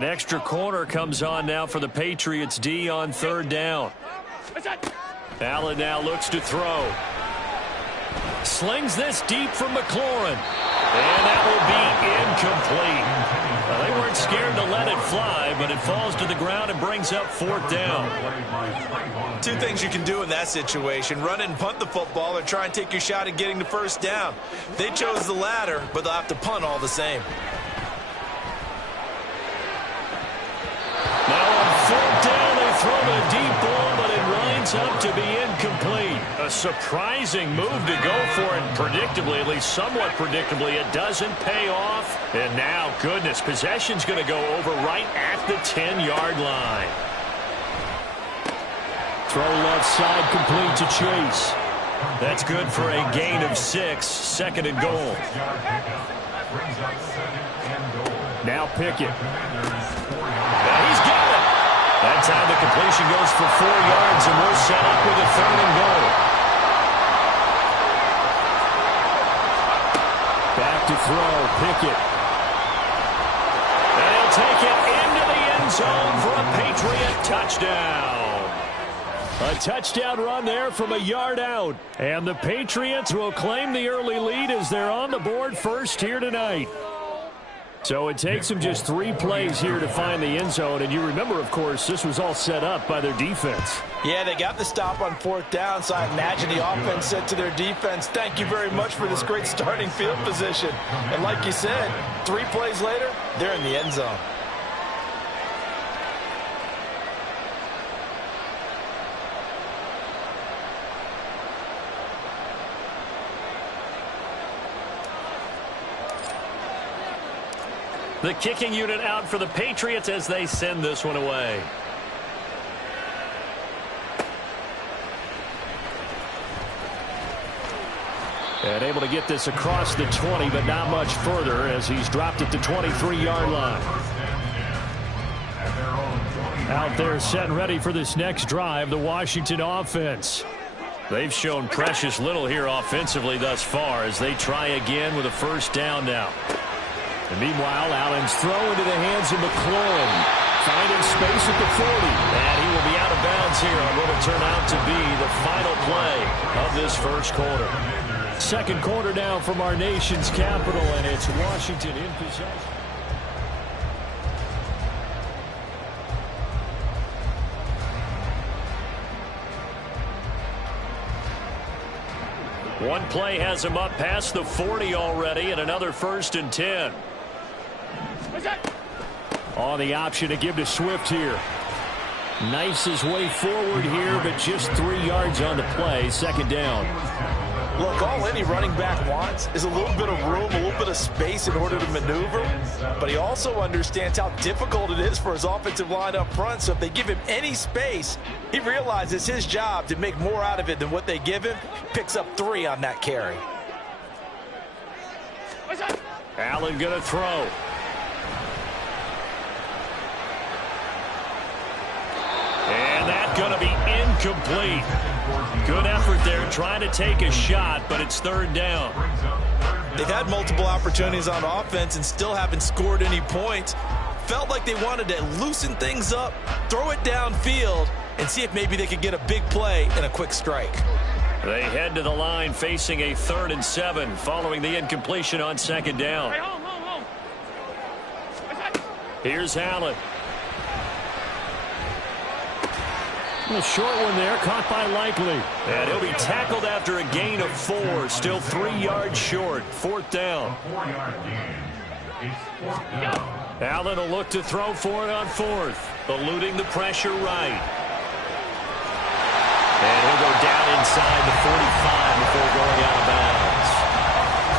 An extra corner comes on now for the Patriots D on third down. Allen now looks to throw. Slings this deep from McLaurin. And that will be incomplete. Well, they weren't scared to let it fly, but it falls to the ground and brings up fourth down. Two things you can do in that situation: run and punt the football, or try and take your shot at getting the first down. They chose the latter, but they'll have to punt all the same. Now on fourth down, they throw the deep ball, but it winds up to be incomplete. A surprising move to go for it, predictably, at least somewhat predictably. It doesn't pay off. And now, goodness, possession's going to go over right at the 10-yard line. Throw left side, complete to Chase. That's good for a gain of 6, second and goal. Now Pickett. He's got it. That time the completion goes for 4 yards, and we're set up with a third and goal. Back to throw, Pickett. And he'll take it into the end zone for a Patriot touchdown. A touchdown run there from a yard out. And the Patriots will claim the early lead as they're on the board first here tonight. So it takes them just 3 plays here to find the end zone. And you remember, of course, this was all set up by their defense. Yeah, they got the stop on fourth down, so I imagine the offense said to their defense, thank you very much for this great starting field position. And like you said, 3 plays later, they're in the end zone. The kicking unit out for the Patriots as they send this one away. And able to get this across the 20, but not much further as he's dropped it to 23-yard line. Out there set and ready for this next drive, the Washington offense. They've shown precious little here offensively thus far as they try again with a first down now. And meanwhile, Allen's throw into the hands of McLaurin. Finding space at the 40. And he will be out of bounds here on what will turn out to be the final play of this first quarter. Second quarter now from our nation's capital, and it's Washington in possession. One play has him up past the 40 already, and another first and 10. On the option to give to Swift here. Knifes his way forward here, but just 3 yards on the play. Second down. Look, all any running back wants is a little bit of room, a little bit of space in order to maneuver. But he also understands how difficult it is for his offensive line up front. So if they give him any space, he realizes his job to make more out of it than what they give him. Picks up 3 on that carry. Allen going to throw. And that's going to be incomplete. Good effort there trying to take a shot, but it's third down. They've had multiple opportunities on offense and still haven't scored any points. Felt like they wanted to loosen things up, throw it downfield, and see if maybe they could get a big play and a quick strike. They head to the line facing a 3rd and 7 following the incompletion on second down. Here's Allen. A short one there, caught by Likely. And he'll be tackled after a gain of 4, still 3 yards short. Fourth down. Allen will look to throw for it on 4th, eluding the pressure right. And he'll go down inside the 45 before going out of bounds.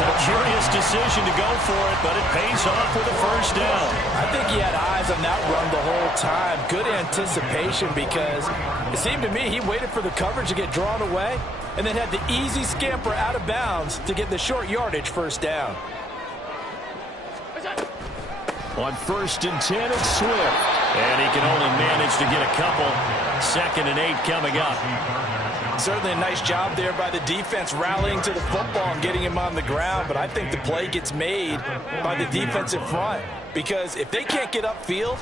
A curious decision to go for it, but it pays off with a first down. I think he had eyes on that run the whole time. Good anticipation because it seemed to me he waited for the coverage to get drawn away and then had the easy scamper out of bounds to get the short yardage first down. On 1st and 10, it's Swift. And he can only manage to get a couple. 2nd and 8 coming up. Certainly a nice job there by the defense rallying to the football and getting him on the ground, but I think the play gets made by the defensive front because if they can't get upfield,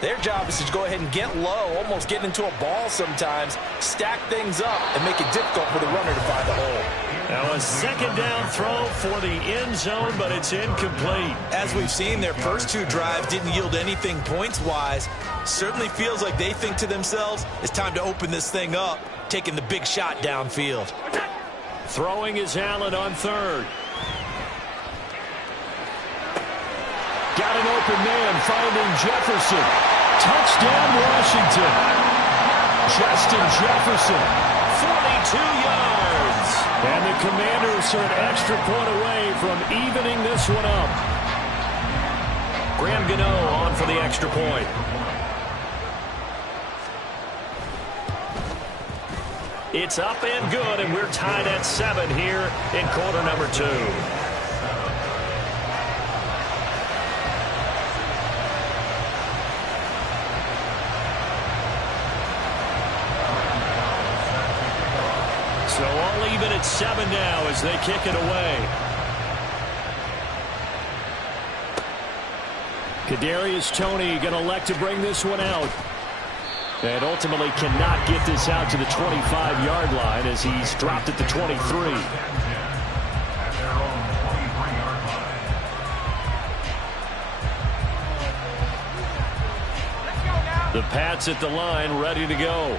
their job is to go ahead and get low, almost get into a ball sometimes, stack things up, and make it difficult for the runner to find the hole. Now a 2nd down throw for the end zone, but it's incomplete. As we've seen, their first 2 drives didn't yield anything points-wise. Certainly feels like they think to themselves, it's time to open this thing up, taking the big shot downfield. Throwing is Allen on 3rd. Got an open man, finding Jefferson. Touchdown, Washington. Justin Jefferson, 42 yards. And the Commanders are an extra point away from evening this one up. Graham Gano on for the extra point. It's up and good, and we're tied at 7 here in quarter number 2. So all even at 7 now as they kick it away. Kadarius Toney going to elect to bring this one out. And ultimately cannot get this out to the 25-yard line as he's dropped at the 23. The Pats at the line, ready to go.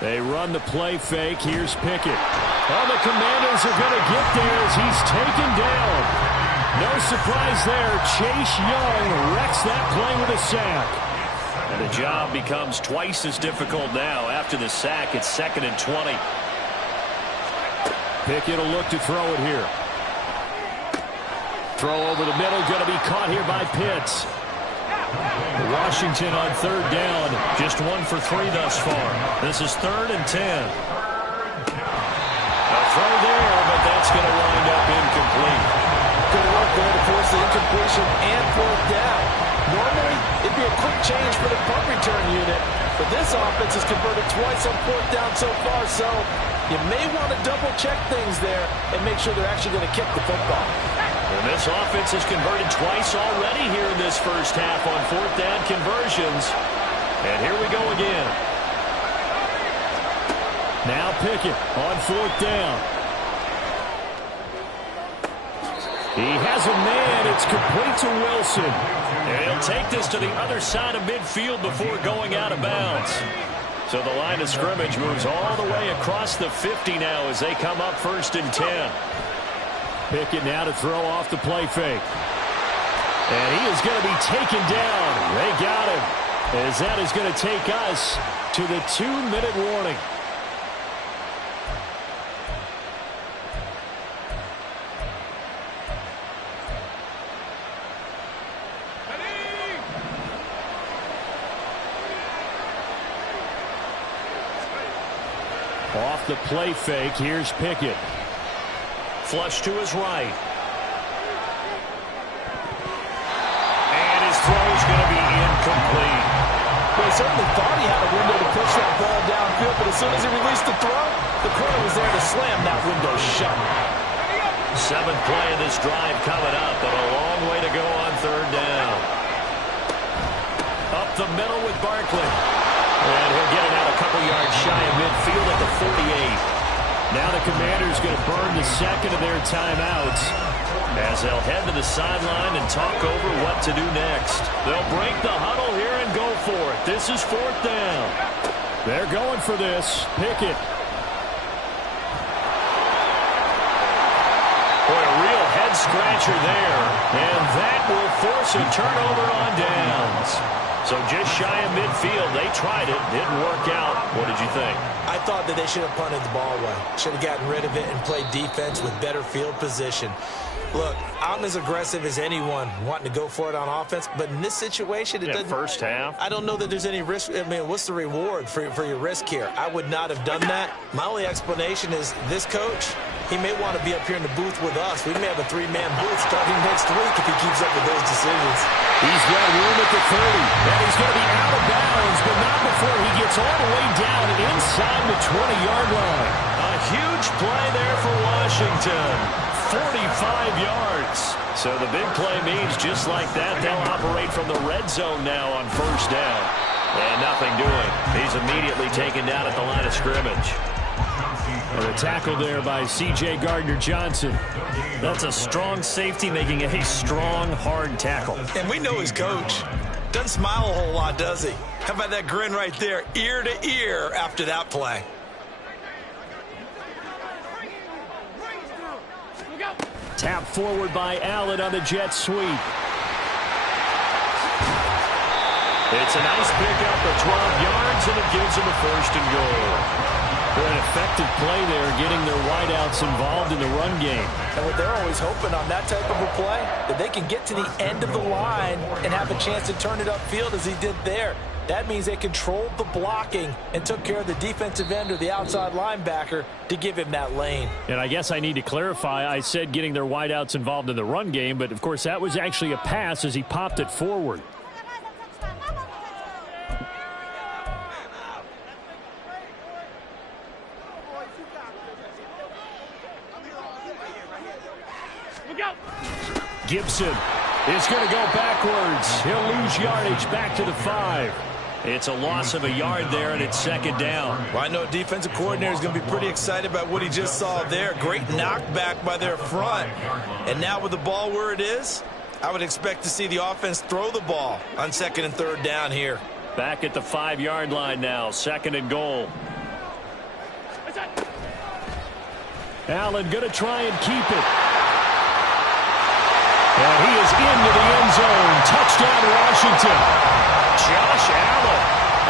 They run the play fake. Here's Pickett. Oh, the Commanders are going to get there as he's taken down. No surprise there. Chase Young wrecks that play with a sack. And the job becomes twice as difficult now after the sack. It's 2nd and 20. Pickett will look to throw it here. Throw over the middle, going to be caught here by Pitts. Washington on 3rd down, just 1 for 3 thus far. This is 3rd and 10. A throw there, but that's going to wind up incomplete. Good work there to force the incompletion and 4th down. Normally, it'd be a quick change for the punt return unit, but this offense has converted twice on 4th down so far, so you may want to double-check things there and make sure they're actually going to kick the football. And this offense has converted twice already here in this first half on 4th down conversions. And here we go again. Now Pickett on 4th down. He has a man. It's complete to Wilson. And he'll take this to the other side of midfield before going out of bounds. So the line of scrimmage moves all the way across the 50 now as they come up 1st and 10. Pickett now to throw off the play fake. And he is going to be taken down. They got him. As that is going to take us to the 2-minute warning. Off the play fake, here's Pickett. Flush to his right. And his throw is going to be incomplete. Well, he certainly thought he had a window to push that ball downfield, but as soon as he released the throw, the corner was there to slam that window shut. 7th play of this drive coming up, but a long way to go on 3rd down. Up the middle with Barkley. And he'll get it out a couple yards shy of midfield at the 48. Now the Commanders going to burn the 2nd of their timeouts as they'll head to the sideline and talk over what to do next. They'll break the huddle here and go for it. This is 4th down. They're going for this. Pickett. Boy, a real head-scratcher there. And that will force a turnover on downs. So just shy of midfield. They tried it. Didn't work out. What did you think? I thought that they should have punted the ball away. Should have gotten rid of it and played defense with better field position. Look, I'm as aggressive as anyone wanting to go for it on offense, but in this situation, it doesn't. First half. I don't know that there's any risk. I mean, what's the reward for your risk here? I would not have done that. My only explanation is this coach, he may want to be up here in the booth with us. We may have a three-man booth starting next week if he keeps up with those decisions. He's got room at the 30, and he's going to be out of bounds, but not before he gets all the way down inside the 20-yard line. A huge play there for Washington. 45 yards. So the big play means just like that, they'll operate from the red zone now on first down. And nothing doing. He's immediately taken down at the line of scrimmage. And a tackle there by C.J. Gardner-Johnson. That's a strong safety making a strong, hard tackle. And we know his coach. Doesn't smile a whole lot, does he? How about that grin right there, ear to ear after that play? Tap forward by Allen on the jet sweep. It's a nice pickup of 12 yards, and it gives them a first and goal. An effective play there, getting their wideouts involved in the run game. And what they're always hoping on that type of a play, that they can get to the end of the line and have a chance to turn it upfield as he did there. That means they controlled the blocking and took care of the defensive end or the outside linebacker to give him that lane. And I guess I need to clarify, I said getting their wideouts involved in the run game, but of course that was actually a pass as he popped it forward. Gibson is going to go backwards. He'll lose yardage back to the 5. It's a loss of a yard there, and it's second down. Well, I know defensive coordinator is going to be pretty excited about what he just saw there. Great knockback by their front. And now with the ball where it is, I would expect to see the offense throw the ball on second and third down here. Back at the 5-yard line now, second and goal. Allen going to try and keep it. And he is into the end zone. Touchdown, Washington. Josh Allen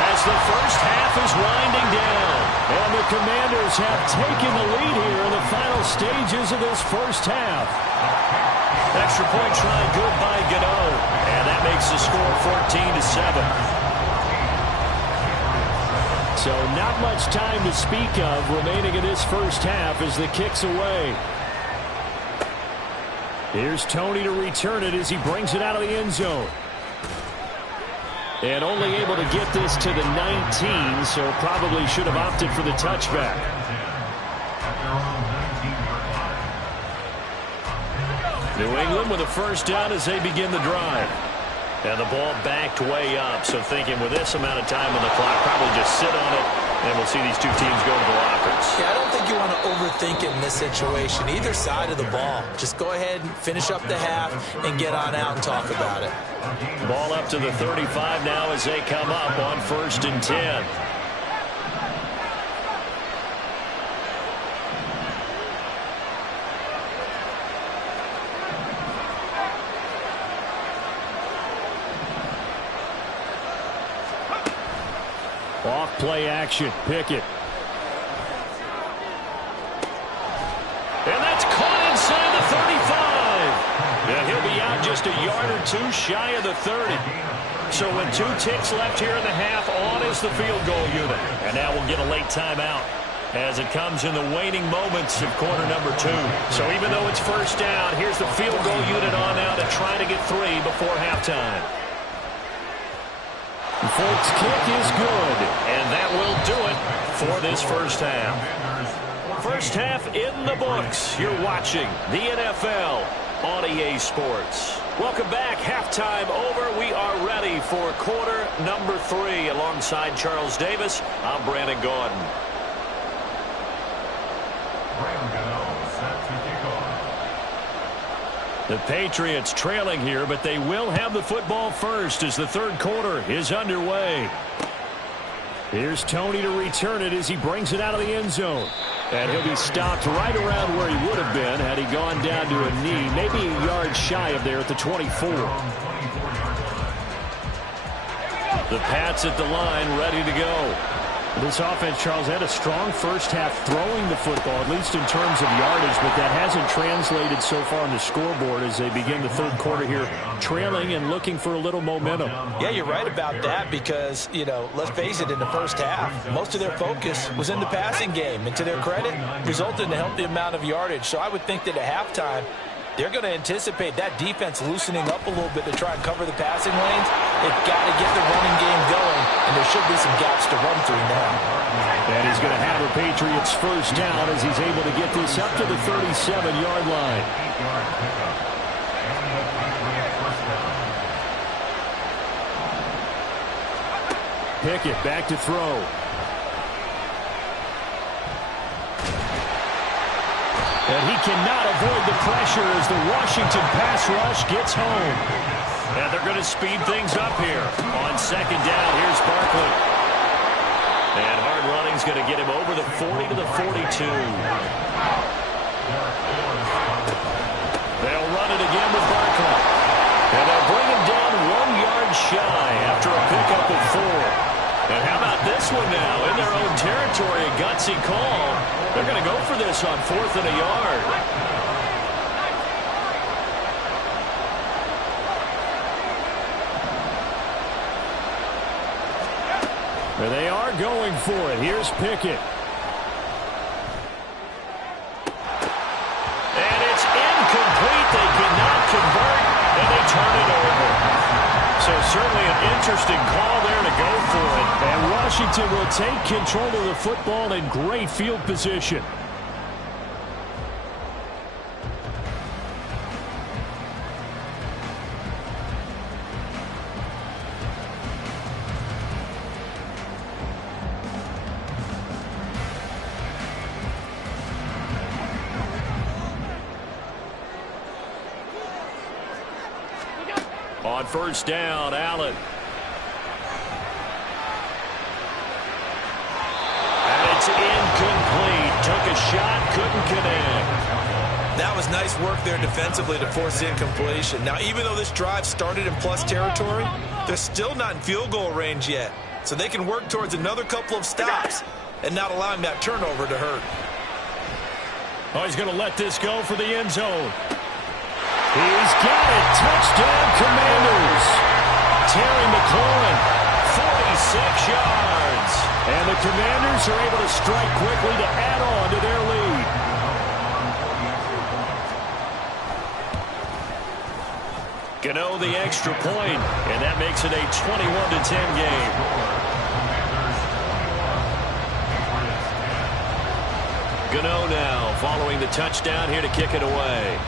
as the first half is winding down. And the Commanders have taken the lead here in the final stages of this first half. Extra point try good by Gano. And that makes the score 14-7. So not much time to speak of remaining in this first half as the kick's away. Here's Tony to return it as he brings it out of the end zone. And only able to get this to the 19, so probably should have opted for the touchback. New England with a first down as they begin the drive. And the ball backed way up, so thinking with this amount of time on the clock, probably just sit on it, and we'll see these two teams go to the lockers. Yeah, I don't think you want to overthink it in this situation, either side of the ball. Just go ahead and finish up the half and get on out and talk about it. Ball up to the 35 now as they come up on 1st and 10. Off play action. Pickett. And that's caught inside the 35. And he'll be out just a yard or two shy of the 30. So with 2 ticks left here in the half, on is the field goal unit. And now we'll get a late timeout as it comes in the waning moments of quarter number 2. So even though it's first down, here's the field goal unit on now to try to get 3 before halftime. The Folks kick is good, and that will do it for this first half. First half in the books. You're watching the NFL on EA Sports. Welcome back. Halftime over. We are ready for quarter number 3. Alongside Charles Davis, I'm Brandon Gaudin. The Patriots trailing here, but they will have the football first as the third quarter is underway. Here's Tony to return it as he brings it out of the end zone. And he'll be stopped right around where he would have been had he gone down to a knee, maybe a yard shy of there at the 24. The Pats at the line ready to go. This offense, Charles, had a strong first half throwing the football, at least in terms of yardage, but that hasn't translated so far on the scoreboard as they begin the third quarter here, trailing and looking for a little momentum. Yeah, you're right about that because, let's face it, in the first half, most of their focus was in the passing game, and to their credit, resulted in a healthy amount of yardage. So I would think that at halftime, they're going to anticipate that defense loosening up a little bit to try and cover the passing lanes. They've got to get the running game going, and there should be some gaps to run through now. And he's going to have a Patriots first down as he's able to get this up to the 37-yard line. Pickett back to throw. And he cannot avoid the pressure as the Washington pass rush gets home. And they're going to speed things up here. On second down, here's Barkley. And hard running's going to get him over the 40 to the 42. They'll run it again with Barkley. And they'll bring him down 1 yard shy after a pickup of 4. And how about this one now? In their own territory, a gutsy call. They're going to go for this on 4th and a yard. And they are going for it. Here's Pickett. And it's incomplete. They cannot convert, and they turn it over. So certainly an interesting call there to go for it. And Washington will take control of the football in great field position. On first down, Allen. And it's incomplete. Took a shot, couldn't connect. That was nice work there defensively to force incompletion. Now, even though this drive started in plus territory, they're still not in field goal range yet. So they can work towards another couple of stops and not allowing that turnover to hurt. Oh, he's going to let this go for the end zone. He's got it. Touchdown, Commanders. Terry McLaurin, 46 yards. And the Commanders are able to strike quickly to add on to their lead. Gano the extra point, and that makes it a 21-10 game. Gano now following the touchdown here to kick it away.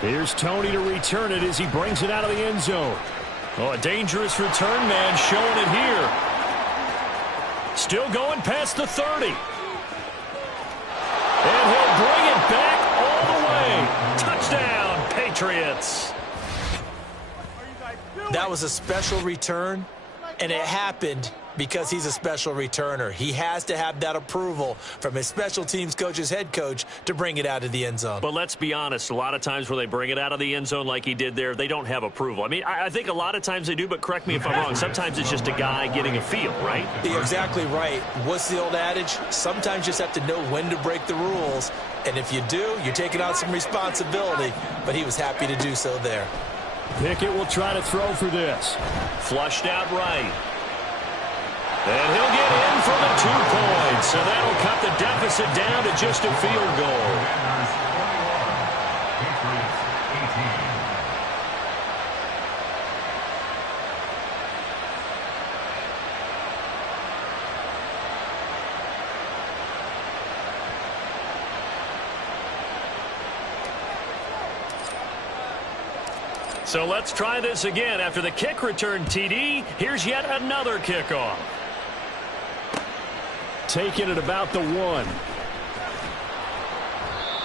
Here's Tony to return it as he brings it out of the end zone. Oh, a dangerous return man showing it here. Still going past the 30. And he'll bring it back all the way. Touchdown, Patriots. That was a special return, and it happened because he's a special returner. He has to have that approval from his special teams coach's head coach to bring it out of the end zone. But let's be honest, a lot of times where they bring it out of the end zone like he did there, they don't have approval. I mean, I think a lot of times they do, but correct me if I'm wrong. Sometimes it's just a guy getting a feel, right? You're exactly right. What's the old adage? Sometimes you just have to know when to break the rules. And if you do, you're taking on some responsibility. But he was happy to do so there. Pickett will try to throw for this. Flushed out right. And he'll get in for the 2 points. So that'll cut the deficit down to just a field goal. So let's try this again. After the kick return TD, here's yet another kickoff. Taking it about the 1.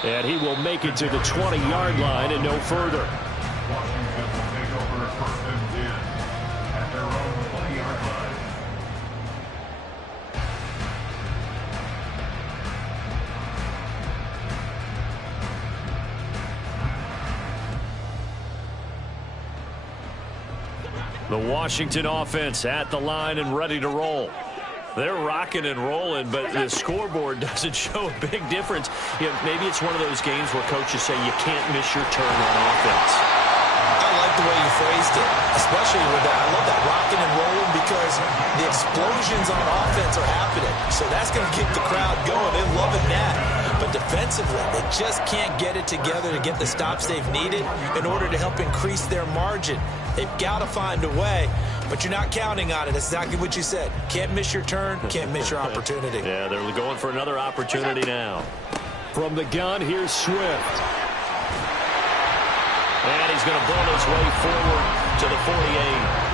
And he will make it to the 20-yard line and no further. The Washington offense at the line and ready to roll. They're rocking and rolling, but the scoreboard doesn't show a big difference. Maybe it's one of those games where coaches say you can't miss your turn on offense. I like the way you phrased it, especially with that. I love that rocking and rolling because the explosions on offense are happening. So that's going to keep the crowd going. They're loving that. But defensively, they just can't get it together to get the stops they've needed in order to help increase their margin. They've got to find a way, but you're not counting on it. That's exactly what you said. Can't miss your turn, can't miss your opportunity. Yeah, they're going for another opportunity now. From the gun, here's Swift. And he's going to bull his way forward to the 48.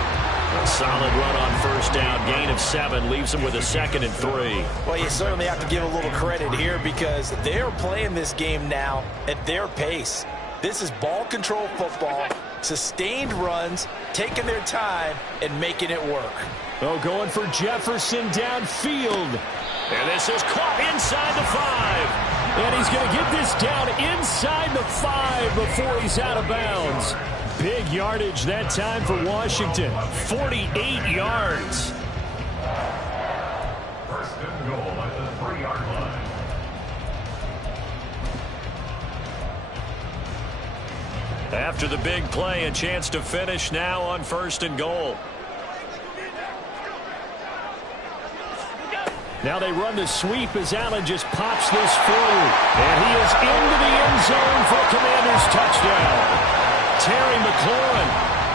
A solid run on first down. Gain of 7 leaves him with a 2nd and 3. Well, you certainly have to give a little credit here because they're playing this game now at their pace. This is ball control football, sustained runs, taking their time, and making it work. Oh, going for Jefferson downfield. And this is caught inside the 5. And he's going to get this down inside the 5 before he's out of bounds. Big yardage that time for Washington. 48 yards. First and goal at the 3-yard line. After the big play, a chance to finish now on 1st and goal. Now they run the sweep as Allen just pops this forward. And he is into the end zone for Commanders touchdown. Terry McLaurin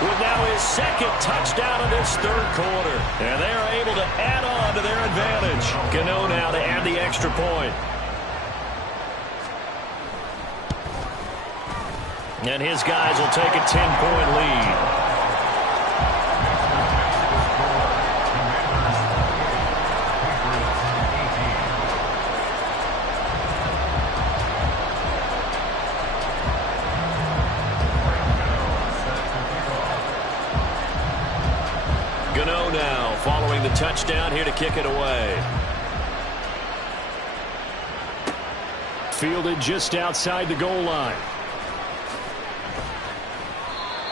with now his 2nd touchdown of this 3rd quarter. And they are able to add on to their advantage. Gano now to add the extra point. And his guys will take a 10-point lead. Gano now following the touchdown here to kick it away. Fielded just outside the goal line.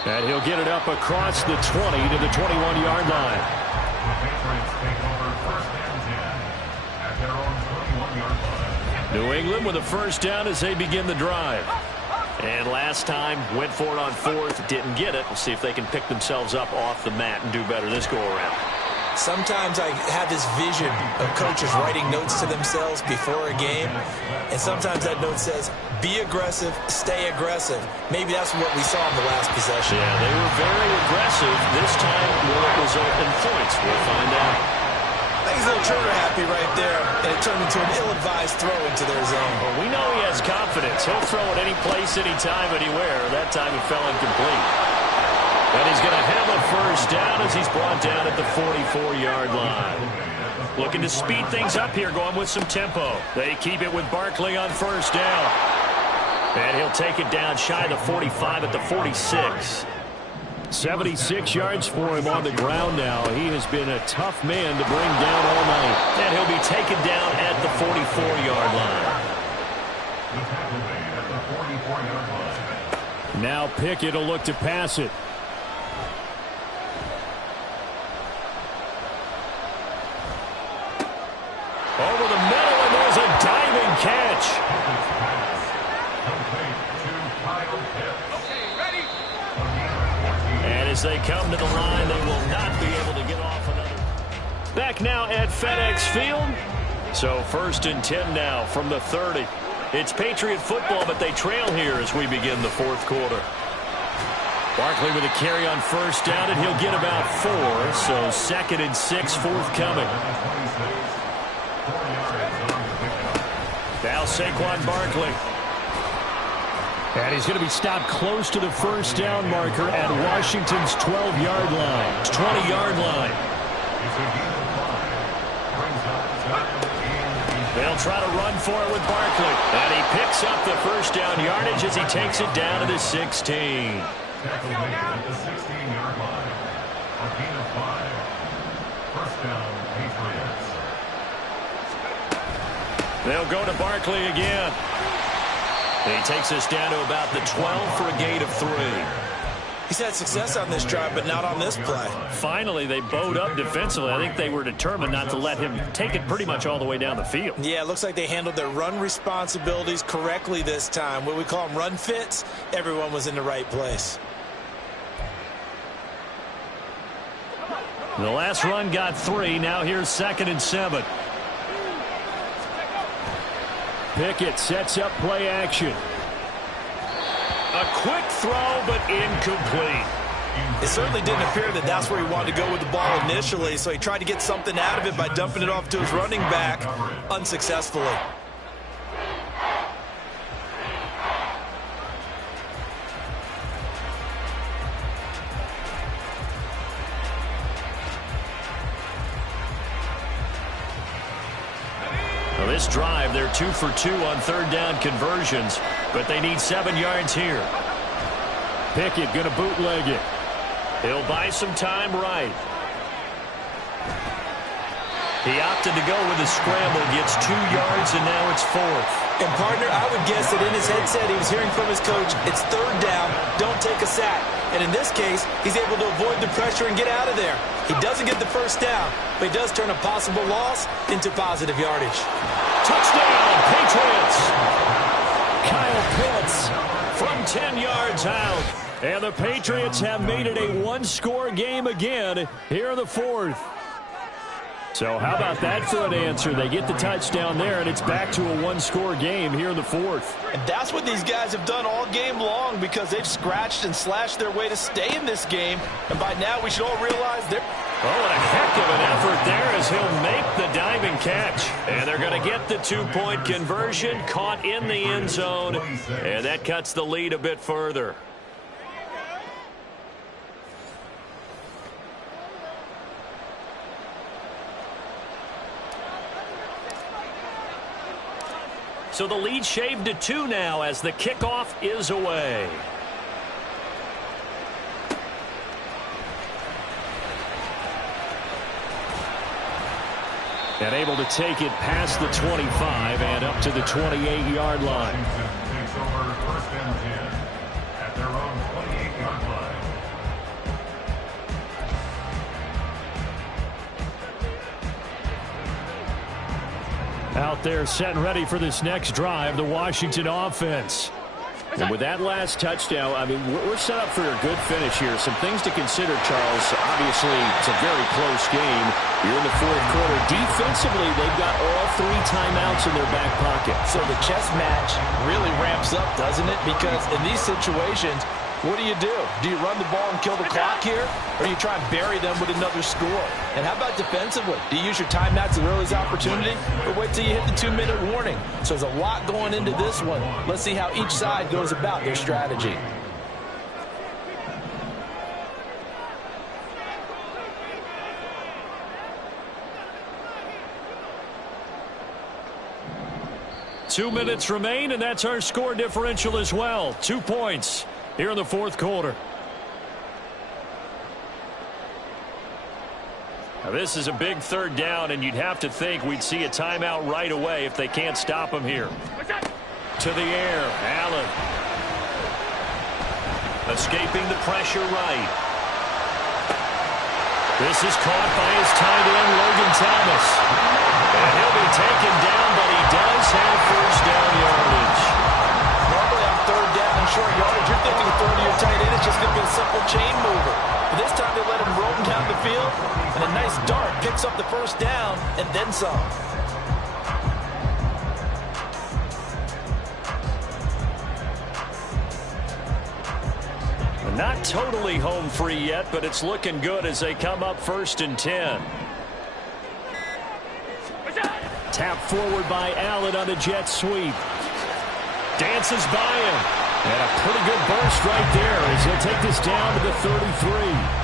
And he'll get it up across the 20 to the 21-yard line. The Patriots take over 1st and 10 at their own 21-yard line. New England with a first down as they begin the drive. And last time went for it on 4th, didn't get it. We'll see if they can pick themselves up off the mat and do better this go-around. Sometimes I have this vision of coaches writing notes to themselves before a game, and sometimes that note says, be aggressive, stay aggressive. Maybe that's what we saw in the last possession. Yeah, they were very aggressive. This time will it result in points? We'll find out. I think he's a little trigger happy right there, and it turned into an ill-advised throw into their zone. Well, we know he has confidence. He'll throw it any place, anytime, anywhere. That time it fell incomplete. And he's going to have a first down as he's brought down at the 44-yard line. Looking to speed things up here, going with some tempo. They keep it with Barkley on first down. And he'll take it down shy of the 45 at the 46. 76 yards for him on the ground now. He has been a tough man to bring down all night. And he'll be taken down at the 44-yard line. Now Pickett will look to pass it. Over the middle, and there's a diving catch. And as they come to the line, they will not be able to get off another. Back now at FedEx Field. So 1st and 10 now from the 30. It's Patriot football, but they trail here as we begin the 4th quarter. Barkley with a carry on first down, and he'll get about 4. So 2nd and 6 forthcoming. Now Saquon Barkley. And he's going to be stopped close to the first down marker at Washington's 12-yard line. 20-yard line. They'll try to run for it with Barkley. And he picks up the first down yardage as he takes it down to the 16. At the 16-yard line. A gain of 5. First down, Patriots. They'll go to Barkley again. He takes us down to about the 12 for a gain of 3. He's had success on this drive, but not on this play. Finally, they bowed up defensively. I think they were determined not to let him take it pretty much all the way down the field. Yeah, it looks like they handled their run responsibilities correctly this time. What we call them run fits, everyone was in the right place. The last run got 3. Now here's 2nd and 7. Pickett sets up play action. A quick throw, but incomplete. It certainly didn't appear that that's where he wanted to go with the ball initially, so he tried to get something out of it by dumping it off to his running back unsuccessfully. Well, this drive, they're 2 for 2 on 3rd down conversions, but they need 7 yards here. Pickett going to bootleg it. He'll buy some time right. He opted to go with a scramble, gets 2 yards, and now it's 4th. And, partner, I would guess that in his headset he was hearing from his coach, it's 3rd down, don't take a sack. And in this case, he's able to avoid the pressure and get out of there. He doesn't get the 1st down, but he does turn a possible loss into positive yardage. Touchdown, Patriots! Kyle Pitts from 10 yards out. And the Patriots have made it a 1-score game again here in the 4th. So how about that for an answer? They get the touchdown there, and it's back to a 1-score game here in the 4th. And that's what these guys have done all game long because they've scratched and slashed their way to stay in this game. And by now we should all realize they're... Oh, and a heck of an effort there as he'll make the diving catch. And they're going to get the 2-point conversion, caught in the end zone, and that cuts the lead a bit further. So the lead shaved to 2 now as the kickoff is away. And able to take it past the 25 and up to the 28-yard line. Takes over 1st and 10 at their own 28-yard line. Out there set and ready for this next drive, the Washington offense. And with that last touchdown, I mean, we're set up for a good finish here. Some things to consider, Charles. Obviously, it's a very close game. You're in the 4th quarter. Defensively, they've got all 3 timeouts in their back pocket. So the chess match really ramps up, doesn't it? Because in these situations, what do? Do you run the ball and kill the clock here? Or do you try and bury them with another score? And how about defensively? Do you use your timeouts as early as opportunity? Or wait till you hit the 2-minute warning? So there's a lot going into this one. Let's see how each side goes about their strategy. Two minutes remain, and that's our score differential as well. 2 points here in the 4th quarter. Now this is a big 3rd down, and you'd have to think we'd see a timeout right away if they can't stop him here. To the air, Allen. Escaping the pressure right. This is caught by his tight end, Logan Thomas. And he'll be taken down, but he does have 1st down yardage. Normally on 3rd down and short yardage, you're thinking of throwing to your tight end. It's just going to be a simple chain mover. But this time they let him roam down the field, and a nice dart picks up the 1st down and then some. Not totally home free yet, but it's looking good as they come up 1st and 10. Tap forward by Allen on a jet sweep. Dances by him. And a pretty good burst right there as he'll take this down to the 33.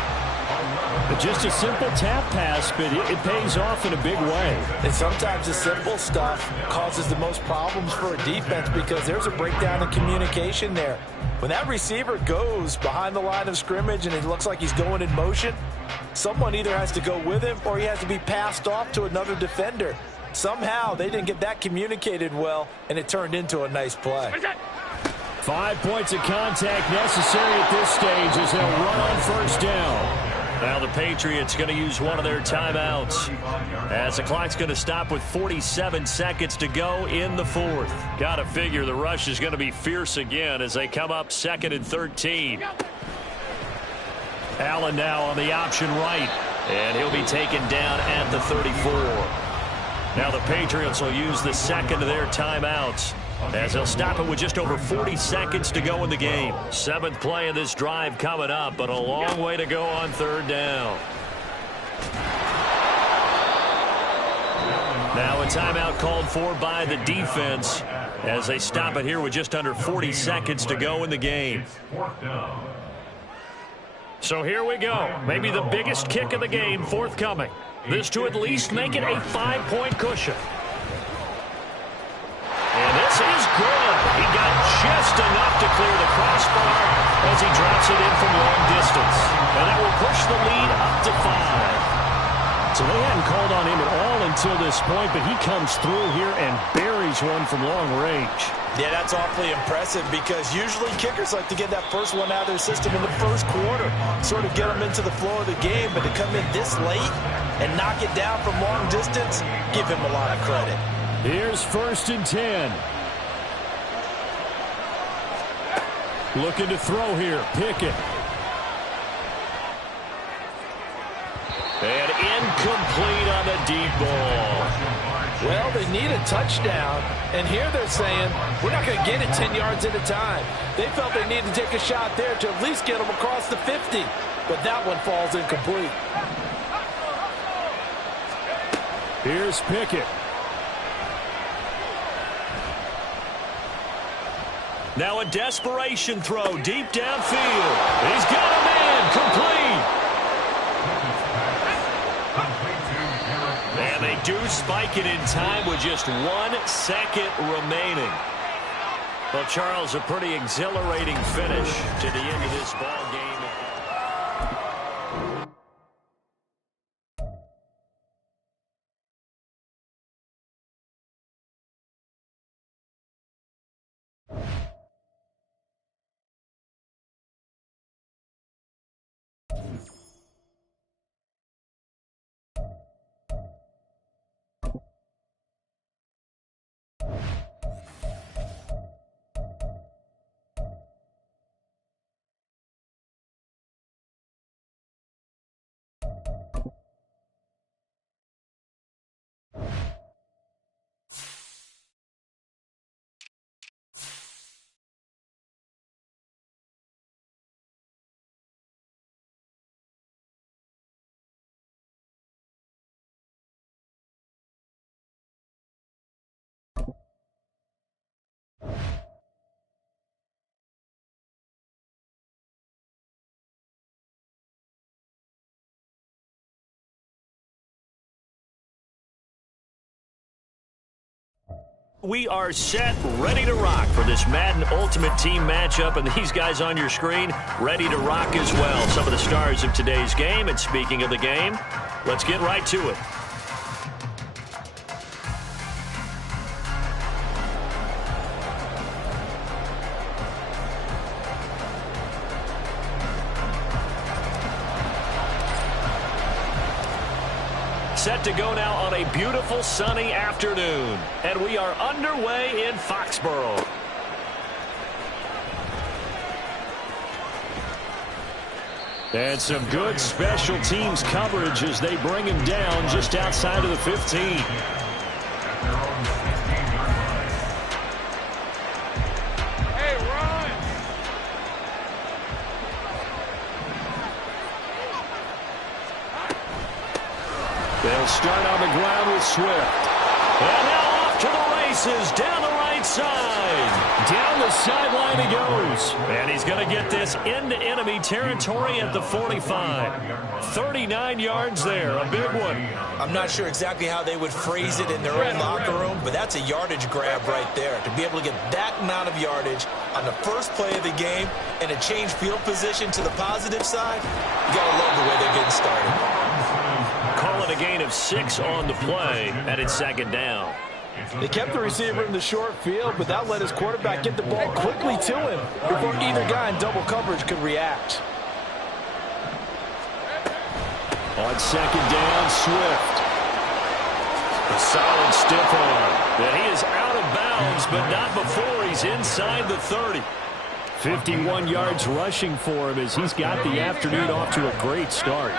But just a simple tap pass, but it pays off in a big way. And sometimes the simple stuff causes the most problems for a defense because there's a breakdown in communication there. When that receiver goes behind the line of scrimmage and it looks like he's going in motion, someone either has to go with him or he has to be passed off to another defender. Somehow they didn't get that communicated well, and it turned into a nice play. 5 points of contact necessary at this stage as they'll run on first down. Now the Patriots going to use one of their timeouts as the clock's going to stop with 47 seconds to go in the fourth. Got to figure the rush is going to be fierce again as they come up 2nd and 13. Allen now on the option right, and he'll be taken down at the 34. Now the Patriots will use the second of their timeouts as they'll stop it with just over 40 seconds to go in the game. 7th play of this drive coming up, but a long way to go on 3rd down. Now a timeout called for by the defense as they stop it here with just under 40 seconds to go in the game. So here we go. Maybe the biggest kick of the game forthcoming. This to at least make it a 5-point cushion. And this is good. He got just enough to clear the crossbar as he drops it in from long distance. And that will push the lead up to 5. So they hadn't called on him at all until this point, but he comes through here and buries one from long range. Yeah, that's awfully impressive because usually kickers like to get that first one out of their system in the first quarter, sort of get them into the flow of the game, but to come in this late and knock it down from long distance, give him a lot of credit. Here's 1st and 10. Looking to throw here. Pickett. And incomplete on the deep ball. Well, they need a touchdown, and here they're saying, we're not going to get it 10 yards at a time. They felt they needed to take a shot there to at least get them across the 50, but that one falls incomplete. Here's Pickett. Now a desperation throw deep downfield. He's got a man complete. And they do spike it in time with just 1 second remaining. Well, Charles, a pretty exhilarating finish to the end of this ball game. We are set, ready to rock for this Madden Ultimate Team matchup, and these guys on your screen ready to rock as well. Some of the stars of today's game, and speaking of the game, let's get right to it. Set to go now on a beautiful sunny afternoon. And we are underway in Foxborough. And some good special teams coverage as they bring him down just outside of the 15. They'll start on the ground with Swift. And now off to the races down the right side. Down the sideline he goes. And he's going to get this into enemy territory at the 45. 39 yards there, a big one. I'm not sure exactly how they would phrase it in their own locker room, but that's a yardage grab right there. To be able to get that amount of yardage on the first play of the game and a change field position to the positive side, you got to love the way they're getting started. Calling a gain of 6 on the play, and it's second down. They kept the receiver in the short field, but that let his quarterback get the ball quickly to him before either guy in double coverage could react. On second down, Swift. A solid stiff arm. And he is out of bounds, but not before he's inside the 30. 51 yards rushing for him as he's got the afternoon off to a great start.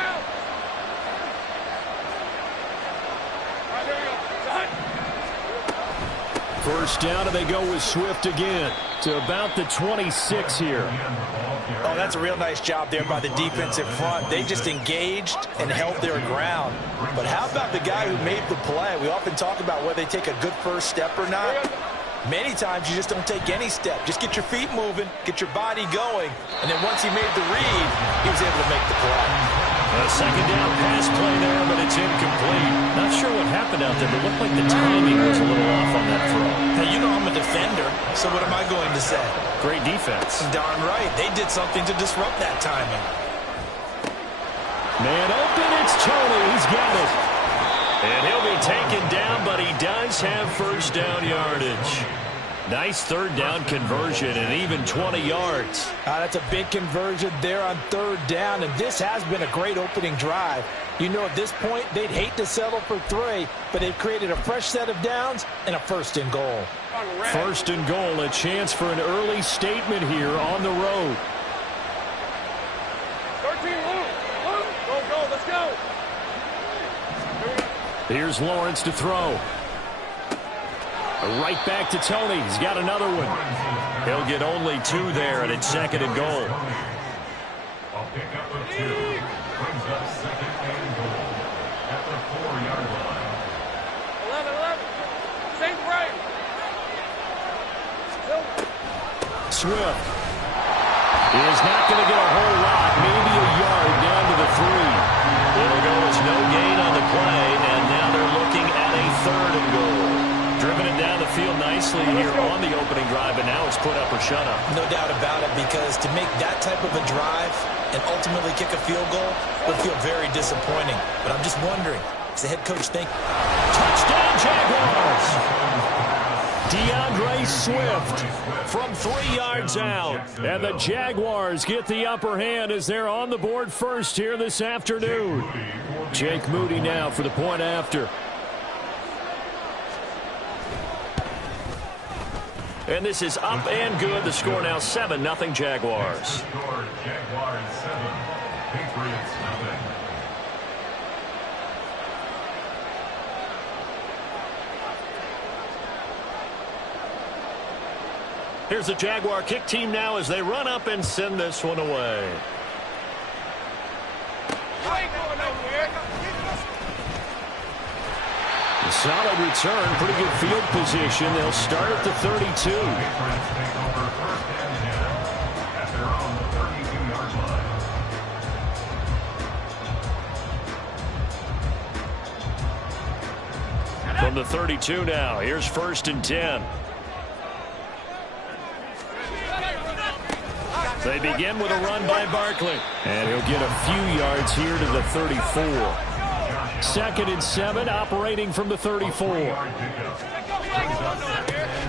First down, and they go with Swift again to about the 26 here. Oh, that's a real nice job there by the defensive front. They just engaged and held their ground. But how about the guy who made the play? We often talk about whether they take a good first step or not. Many times you just don't take any step. Just get your feet moving, get your body going, and then once he made the read, he was able to make the play. A second down pass play there, but it's incomplete. Not sure what happened out there, but it looked like the timing was a little off on that throw. Now, you know I'm a defender, so what am I going to say? Great defense. Darn right. They did something to disrupt that timing. Man open, it's Tony. He's got it. And he'll be taken down, but he does have first down yardage. Nice third down conversion and even 20 yards. That's a big conversion there on third down, and this has been a great opening drive. You know, at this point, they'd hate to settle for 3, but they've created a fresh set of downs and a first and goal. First and goal, a chance for an early statement here on the road. 13, Luke. Go, let's go. Here's Lawrence to throw. Right back to Tony. He's got another one. He'll get only 2 there, and it's second and goal. A pickup of 2 brings up second and goal at the 4-yard line. 11. Same right. Swift is not going to get a whole lot, maybe a yard down to the 3. It'll go as no gain on the play, and now they're looking at a third and goal. Driven it down the field nicely here on the opening drive, and now it's put up or shut up. No doubt about it, because to make that type of a drive and ultimately kick a field goal would feel very disappointing. But I'm just wondering, does the head coach think? Touchdown, Jaguars! DeAndre Swift from 3 yards out. And the Jaguars get the upper hand as they're on the board first here this afternoon. Jake Moody now for the point after. And this is up and good. The score now 7-0 Jaguars. Score Jaguars 7, Patriots nothing. Here's the Jaguar kick team now as they run up and send this one away. A solid return, pretty good field position. They'll start at the 32. Patriots take over first and 10 at their own 32-yard line. From the 32 now, here's first and 10. They begin with a run by Barkley. And he'll get a few yards here to the 34. Second and 7, operating from the 34.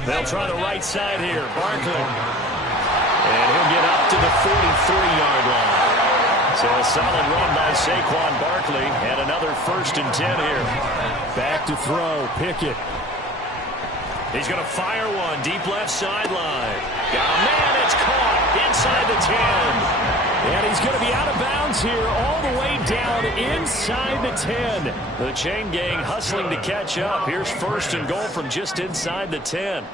They'll try the right side here. Barkley. And he'll get up to the 43-yard line. So a solid run by Saquon Barkley. And another first and 10 here. Back to throw. Pickett. He's going to fire one. Deep left sideline. Oh, man, it's caught inside the 10. And he's going to be out of bounds here all the way down inside the 10. The chain gang hustling to catch up. Here's first and goal from just inside the 10.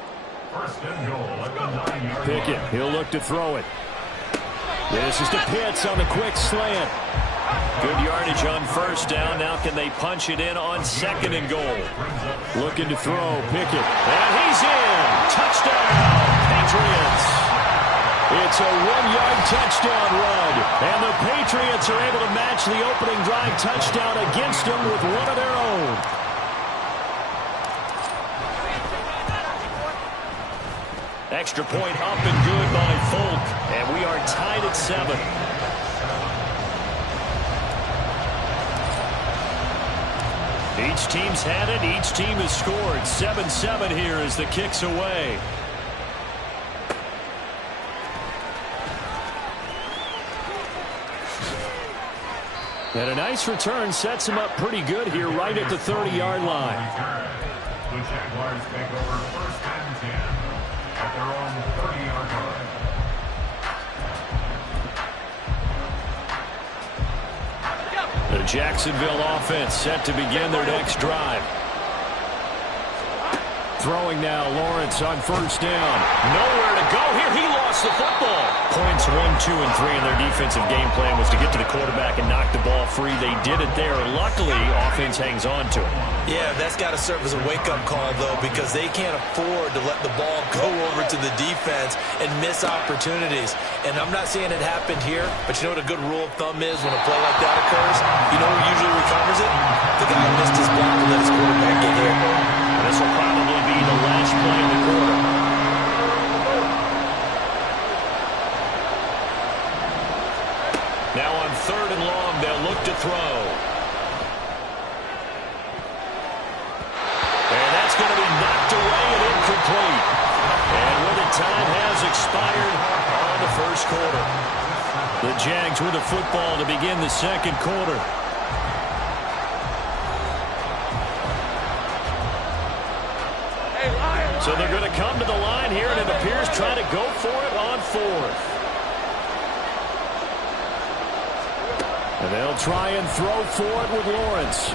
First and goal at the 9-yard Pickett, line. he'll look to throw it. This is to Pitts on the quick slant. Good yardage on first down. Now can they punch it in on second and goal? Looking to throw. Pickett. And he's in. Touchdown, Patriots. It's a 1-yard touchdown run. And the Patriots are able to match the opening drive touchdown against them with one of their own. Extra point up and good by Folk. And we are tied at 7. Each team's had it. Each team has scored. 7-7 here as the kick's away. And a nice return sets him up pretty good here right at the 30-yard line. The Jaguars take over 1st and 10 at their own 30-yard line. The Jacksonville offense set to begin their next drive. Throwing now, Lawrence on 1st down. Nowhere to go here. He lost the football. Points 1, 2, and 3 in their defensive game plan was to get to the quarterback and knock the ball free. They did it there. Luckily, offense hangs on to it. Yeah, that's got to serve as a wake-up call, though, because they can't afford to let the ball go over to the defense and miss opportunities. And I'm not saying it happened here, but you know what a good rule of thumb is when a play like that occurs? You know who usually recovers it? The guy who missed his block and let his quarterback get hit. This will probably be the last play of the quarter. Now on 3rd and long, they'll look to throw. And that's going to be knocked away and incomplete. And with it, time has expired on the 1st quarter. The Jags with the football to begin the 2nd quarter. So they're going to come to the line here, and it appears trying to go for it on 4th. And they'll try and throw for it with Lawrence.